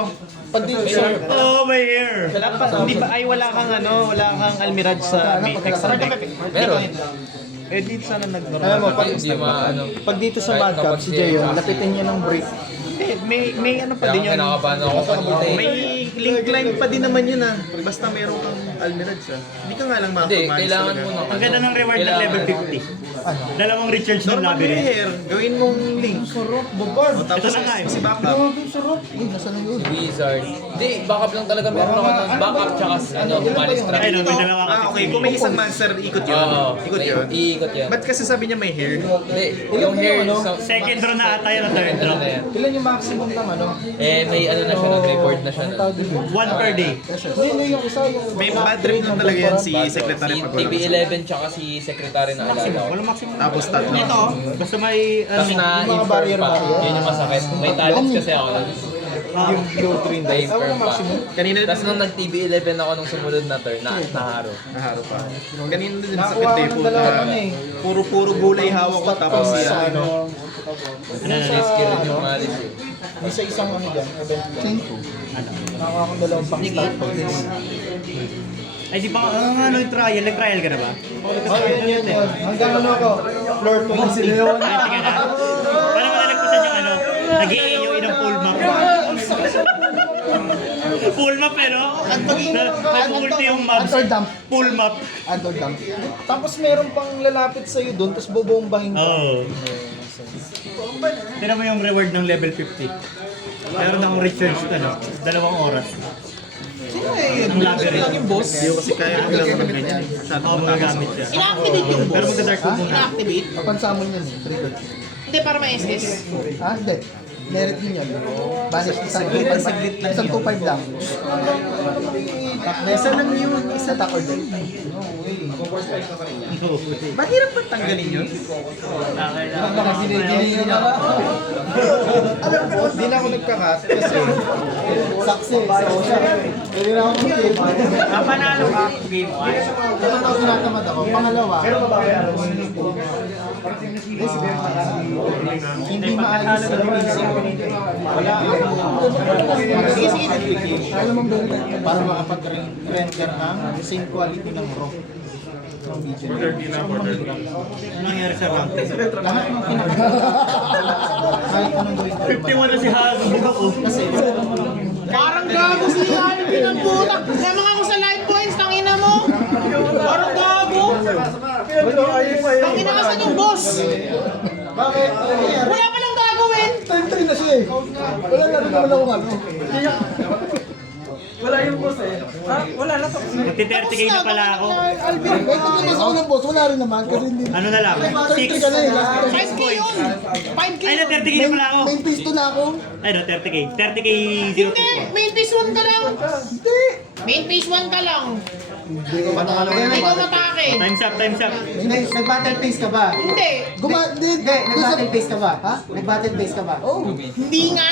pag dito sa... Oh, may hair! Hindi ba, wala kang wala kang Almirage sa extra deck? Meron. Eh, dito sana Alam mo, nag-normal. Hindi maano. pag dito sa Mad Cup, si Jayon, lapitin niya ng break. May ano pa Kaya din yun. kinakabahan ako kanina eh. May link line pa din naman yun Basta meron kang Almirage Hindi ka nga lang Hindi, makakamanis kailangan talaga. mo na. Ang ganda ng reward ng level 50. Dalawang recharge ng Normal labyrinth. hair, gawin mong link. Bogard. O, tapos Ito na nga eh. si backup. Nasa na yun? Wizard. Hindi, backup lang talaga meron ako ng backup tsaka malis trap. Ay, may dalawa kasi. Okay, kung may isang monster, ikot yun. Oo. Ikot yun. Iikot yan. Ba't kasi sabi niya may hair? Hindi, yung hair sa... Second draw na ata yun ang third draw. Ilan yung maximum ng ano? May ano na siya, nag-report na siya. One per day. Hindi yung isa yung... May bad trip lang talaga yan si Secretary Si pag wala. TB11 tsaka si Secretary na alala ko. Walang maximum. Tapos tatlo. Ito. Basta may Tapos na mga infer barrier pa. barrier. Yun yung masakit. May talents kasi ako. Yung low train Time dive. firm pa. Kanina Tapos nung nag-TB11 ako nung sumunod na turn, naharo. naharo pa. Kanina din sa Nakuha ko kate ng dalawa po. ano eh. Puro gulay hawak ko tapos Sa ano. Risky rin yung malis eh. Isa isang ano dyan, event lang. Nakuha ko dalawang pang start points. Ay, di ba, ano yung trial? Nag-trial ka na ba? Oh, yun. Hanggang ano ako, floor 20. Sige na. Parang malagpasan yung ano, nag-i-AOE ng full map. Full map pero, nag-ulti yung map. Under dump. Full map. Under dump. Tapos meron pang lalapit sa'yo doon, tapos bobombahin ka. Oo. Tira mo yung reward ng level 50. Meron akong research ano, 2 oras. Sino eh? Ang labyrinth. Lang yung boss. Hindi ko kasi kaya maglaro ng ganyan. Masyado Oo, magagamit siya. Ina-activate yung boss. Pero magka-dark mode muna. Ina-activate? Papansamon yan eh, trigger. Hindi, para ma-SS. Ah, hindi. Merit din yan. Banish isang 2.5 lang. Isa lang yun, isa attack or death. Mahirap ba tanggalin yun? Baka sinigilin na ba? Alam ko, hindi na ako nagkakat kasi Saksi, so siya. Pwede na ako mag-game. Panalo ka, game 1. Ito na tinatamad ako. Pangalawa, hindi maayos sa pacing. Wala ako. Alam mo ba, para makapag-render ng same quality ng raw ng video. Ano nangyari sa rank? Lahat ng kahit anong gawin ko. 51 na si Hago. Kasi Parang gago si Alvin ang putak. Lamang ako sa life points, tangina mo. Parang gago. Tangina ka sa yung boss. bakit? Wala pa lang gagawin. Time 3 na siya eh. Wala na rin naman ako ano. Wala yung boss eh. Wala na to. Magti-30k na pala ako. Alvin, may tumitas ako ng boss. Wala rin naman kasi hindi. Ano na lang? 30 ka na eh. Last 5K yun. 5K Ay, na yun. 30k na pala ako. Main pisto na ako. Ay, no, 30k. 30k 0 Hindi, main phase 1 ka lang. Hindi. Main phase 1 ka lang. Hindi. Hindi ko matake. Time's up, time's up. Nag-battle pace ka ba? Hindi. Hindi. Nag-battle pace ka ba? Ha? Nag-battle pace ka ba? Oo. Hindi nga.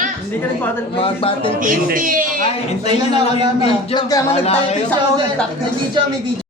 Mag-battle pace. Hindi. Hintayin nyo na lang yung video. Nag-battle pace ako. May video.